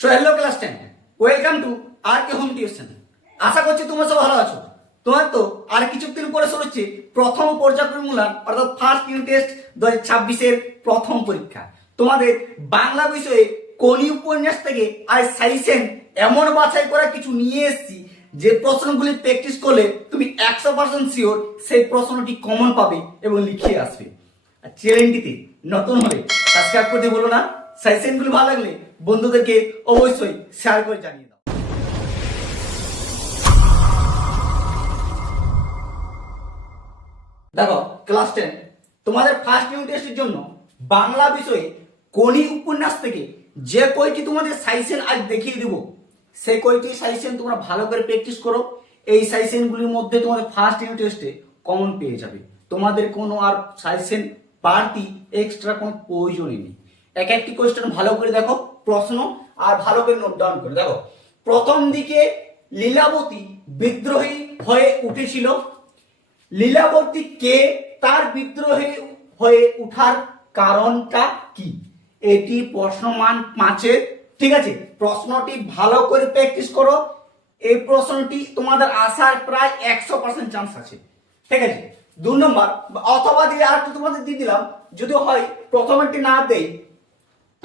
So hello class 10, welcome to R K home tuition. আশা করছি তোমরা সব ভালো আছো। তোমার তো আর কিছুদিন পরে শুরু হচ্ছে প্রথম পর্যায়ক্রমিক মূল্যায়ন অর্থাৎ ফার্স্ট ইউনিট টেস্ট 2026-এর প্রথম পরীক্ষা। তোমাদের বাংলা বিষয়ে কোনি উপন্যাস থেকে আর সাইসেন এমন বাছাই করা কিছু নিয়ে এসেছি যে প্রশ্নগুলি প্র্যাকটিস করলে তুমি 100% শিওর সেই প্রশ্নটি কমন পাবে এবং লিখে আসবে। আর চ্যানেলটিতে নতুন হলে সাবস্ক্রাইব করতে বলো না। সাইসেনগুলি ভালো লাগলে বন্ধুদেরকে অবশ্যই শেয়ার করে জানিয়ে দাও। দেখো ক্লাস 10 তোমাদের ফার্স্ট ইউনিট টেস্টের জন্য বাংলা বিষয়ে কোনি উপন্যাস থেকে যে কয়টি তোমাদের সাইসেন আজ দেখিয়ে দেব সেই কয়টি সাইসেন তোমরা ভালো করে প্র্যাকটিস করো। এই সাইসেনগুলির মধ্যে তোমাদের ফার্স্ট ইউনিট টেস্টে কমন পেয়ে যাবে। তোমাদের কোনো আর সাইসেন বাড়তি এক্সট্রা কোনো প্রয়োজনই নেই। এক একটি কোয়েশ্চেন ভালো করে দেখো, প্রশ্ন আর ভালো করে নোট ডাউন করে দেখো। প্রথম দিকে লীলাবতী বিদ্রোহী হয়ে উঠেছিল। লীলাবতী কে, তার বিদ্রোহী হয়ে উঠার কারণটা কি? এটি প্রশ্নমান 5-এর। ঠিক আছে, প্রশ্নটি ভালো করে প্র্যাকটিস করো। এই প্রশ্নটি তোমাদের আসার প্রায় 100% চান্স আছে। ঠিক আছে, 2 নম্বর অথবা দিয়ে আর একটু তোমাদের দিয়ে দিলাম, যদি হয় প্রথমটি না দেই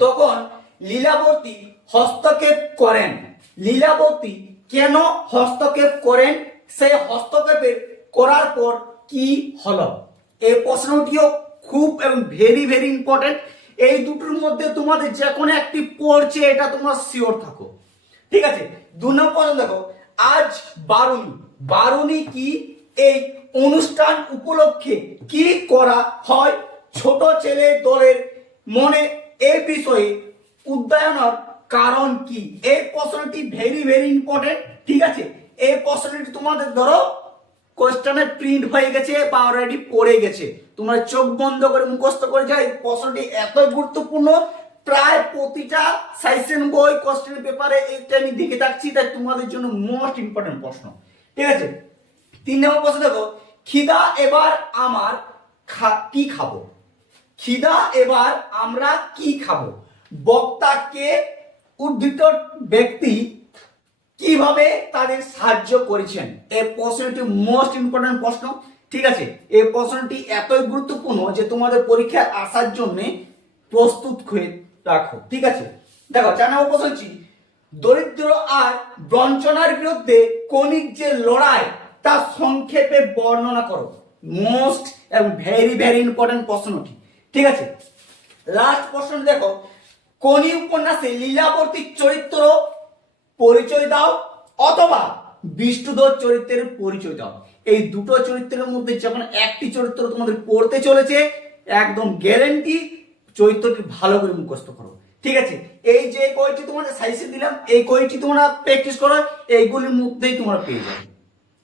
তখন লীলাবতী হস্তক্ষেপ করেন। লীলাবতী কেন হস্তক্ষেপ করেন, সেই হস্তক্ষেপের করার পর কি হলো? এই প্রশ্নটিও খুব এবং ভেরি ভেরি ইম্পর্টেন্ট। এই দুটোর মধ্যে তোমাদের যে কোনো একটি পড়ছে এটা তোমরা শিওর থাকো। ঠিক আছে, 2 নম্বর প্রশ্ন দেখো, আজ বারুণী। বারুণী কি? এই অনুষ্ঠান উপলক্ষে কি করা হয়? ছোট ছেলে দলের মনে এই বিষয়ে উদ্যায়নের কারণ কি? এই প্রশ্নটি ভেরি ভেরি ইম্পর্টেন্ট। ঠিক আছে, এই প্রশ্নটি তোমাদের ধরো কোশ্চেনে প্রিন্ট হয়ে গেছে বা অলরেডি পড়ে গেছে, তোমরা চোখ বন্ধ করে মুখস্থ করে যাও। এই প্রশ্নটি এত গুরুত্বপূর্ণ, প্রায় প্রতিটা সাইসেন বই কোশ্চেন পেপারে এটা আমি দেখে থাকছি, তাই তোমাদের জন্য মোস্ট ইম্পর্টেন্ট প্রশ্ন। ঠিক আছে, 3 নম্বর প্রশ্ন দেখো, খিদা এবার আমার কি খাবো? খিদা এবার আমরা কি খাবো? বক্তাকে উদ্ধৃত ব্যক্তি কিভাবে তাদের সাহায্য করেছেন? এই প্রশ্নটি মোস্ট ইম্পর্টেন্ট প্রশ্ন। ঠিক আছে, এই প্রশ্নটি এতই গুরুত্বপূর্ণ যে তোমাদের পরীক্ষায় আসার জন্য প্রস্তুত হয়ে রাখো। ঠিক আছে, দেখো 4 নম্বর প্রশ্ন হচ্ছে, দরিদ্র আর বঞ্চনার বিরুদ্ধে কনির যে লড়াই তা সংক্ষেপে বর্ণনা করো। মোস্ট এবং ভেরি ভেরি ইম্পর্টেন্ট প্রশ্নটি। ঠিক আছে, লাস্ট প্রশ্ন দেখো, কোনি উপন্যাসে লীলাবতীর চরিত্র পরিচয় দাও অথবা বিষ্ণুদত্ত চরিত্রের পরিচয় দাও। এই দুটো চরিত্রের মধ্যে যখন একটি চরিত্র তোমাদের পড়তে চলেছে, একদম গ্যারান্টি চরিত্রটি ভালো করে মুখস্থ করো। ঠিক আছে, এই যে কয়টি তোমাদের সাইজে দিলাম, এই কয়টি তোমরা প্র্যাকটিস করো, এইগুলির মধ্যেই তোমরা পেয়ে যাবে।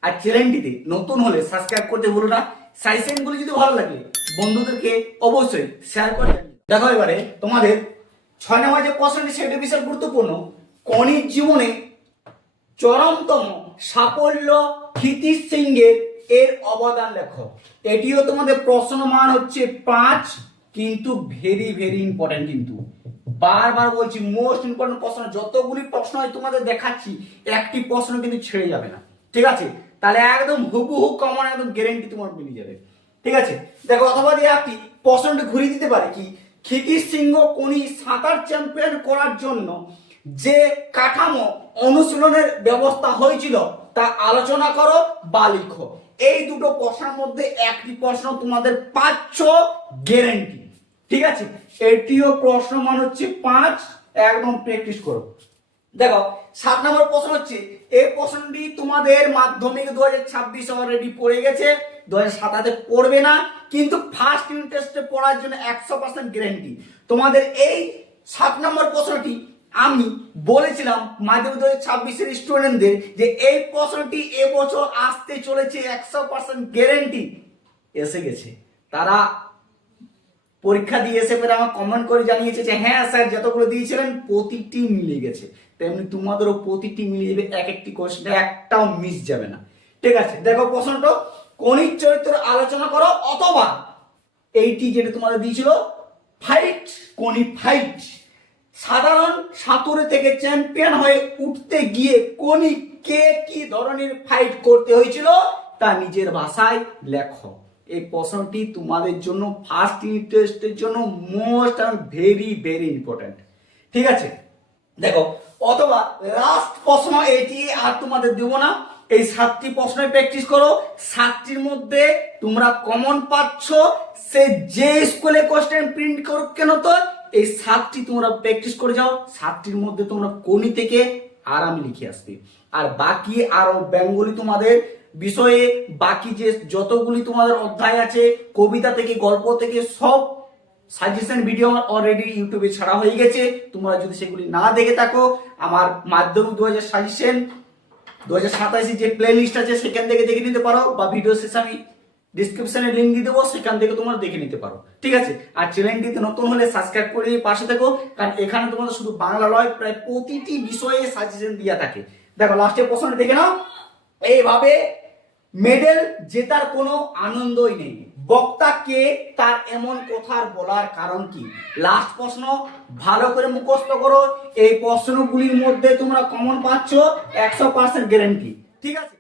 আর চ্যানেলটিতে নতুন হলে সাবস্ক্রাইব করতে ভুলো না। সাইজেনগুলি যদি ভালো লাগে বন্ধুদেরকে অবশ্যই শেয়ার করে দেখো। এবারে তোমাদের 6 নম্বর যে প্রশ্নটি সেটি বিশাল গুরুত্বপূর্ণ। কনির জীবনে চরমতম সাফল্য ক্ষিতিশ সিংহের এর অবদান লেখো। এটিও তোমাদের প্রশ্ন মান হচ্ছে 5, কিন্তু ভেরি ভেরি ইম্পর্টেন্ট। কিন্তু বারবার বলছি মোস্ট ইম্পর্টেন্ট প্রশ্ন। যতগুলি প্রশ্ন হয় তোমাদের দেখাচ্ছি, একটি প্রশ্ন কিন্তু ছেড়ে যাবে না। ঠিক আছে, তাহলে একদম হুবহু কমন, একদম গ্যারান্টি তোমার মিলে যাবে। ঠিক আছে, দেখো অথবা দিয়ে একটি প্রশ্নটি ঘুরিয়ে দিতে পারে কি, ক্ষিতিশ সিংহ কোনি সাঁতার চ্যাম্পিয়ন করার জন্য যে কাঠামো অনুশীলনের ব্যবস্থা হয়েছিল তা আলোচনা করো বা লিখো। এই দুটো প্রশ্নের মধ্যে একটি প্রশ্ন তোমাদের 5 গ্যারান্টি। ঠিক আছে, এটিও প্রশ্ন মান হচ্ছে 5, একদম প্র্যাকটিস করো। দেখো 7 নম্বর প্রশ্ন হচ্ছে, এই প্রশ্নটি তোমাদের মাধ্যমিক 2026 অলরেডি পড়ে গেছে, 2027 পড়বে না, কিন্তু ফার্স্ট ইউনিট টেস্টে পড়ার জন্য 100% গ্যারান্টি। তোমাদের এই 7 নম্বর প্রশ্নটি আমি বলেছিলাম মাধ্যমিক 2026-এর স্টুডেন্টদের যে এই প্রশ্নটি এবছর আসতে চলেছে, 100% গ্যারান্টি এসে গেছে। তারা পরীক্ষা দিয়ে এসে ফের আমার কমেন্ট করে জানিয়েছে যে হ্যাঁ স্যার যতগুলো দিয়েছিলেন প্রতিটি মিলে গেছে। তেমনি তোমাদেরও প্রতিটি মিলে যাবে, এক একটি কোশ্চেন একটাও মিস যাবে না। ঠিক আছে, দেখো প্রশ্নটা, কনির চরিত্র আলোচনা করো অথবা এইটি যেটা তোমাদের দিয়েছিল ফাইট, কোনি ফাইট, সাধারণ সাঁতুরে থেকে চ্যাম্পিয়ন হয়ে উঠতে গিয়ে কোনি কে কি ধরনের ফাইট করতে হয়েছিল তা নিজের ভাষায় লেখো। এই প্রশ্নটি তোমাদের জন্য ফার্স্ট ইউনিট টেস্টের জন্য most and very very important. ঠিক আছে, দেখো, অথবা লাস্ট প্রশ্ন এটি আর তোমাদের দেবো না। এই 7টি প্রশ্নের প্র্যাকটিস করো। 7টির মধ্যে তোমরা কমন পাচ্ছ, সে যে স্কুলে কোশ্চেন প্রিন্ট করো কেন, তো এই 7টি তোমরা প্র্যাকটিস করে যাও। 7টির মধ্যে তোমরা কোনি থেকে আরামে লিখে আসবে। আর বাকি আরো বেঙ্গলি তোমাদের বিষয়ে বাকি যে যতগুলি তোমাদের অধ্যায় আছে, কবিতা থেকে গল্প থেকে সব সাজেশন ভিডিও আমার অলরেডি ইউটিউবে ছাড়া হয়ে গেছে। তোমরা যদি সেগুলি না দেখে থাকো, আমার মাধ্যমিক 2000 সাজেশন 2027 যে প্লে লিস্ট আছে সেখান থেকে দেখে নিতে পারো, বা ভিডিও শেষে আমি ডিসক্রিপশনে লিঙ্ক দিয়ে দেবো, সেখান থেকে তোমরা দেখে নিতে পারো। ঠিক আছে, আর চ্যানেলটিতে নতুন হলে সাবস্ক্রাইব করে দিয়ে পাশে থেকো, কারণ এখানে তোমাদের শুধু বাংলা নয়, প্রায় প্রতিটি বিষয়ে সাজেশন দেওয়া থাকে। দেখো লাস্টের প্রশ্নটা দেখে নাও। এইভাবে মেডেল জেতার কোনো আনন্দই নেই, বক্তা কে, তার এমন কথার বলার কারণ কি? লাস্ট প্রশ্ন, ভালো করে মুখস্থ করো। এই প্রশ্নগুলির মধ্যে তোমরা কমন পাচ্ছ 100% গ্যারান্টি। ঠিক আছে।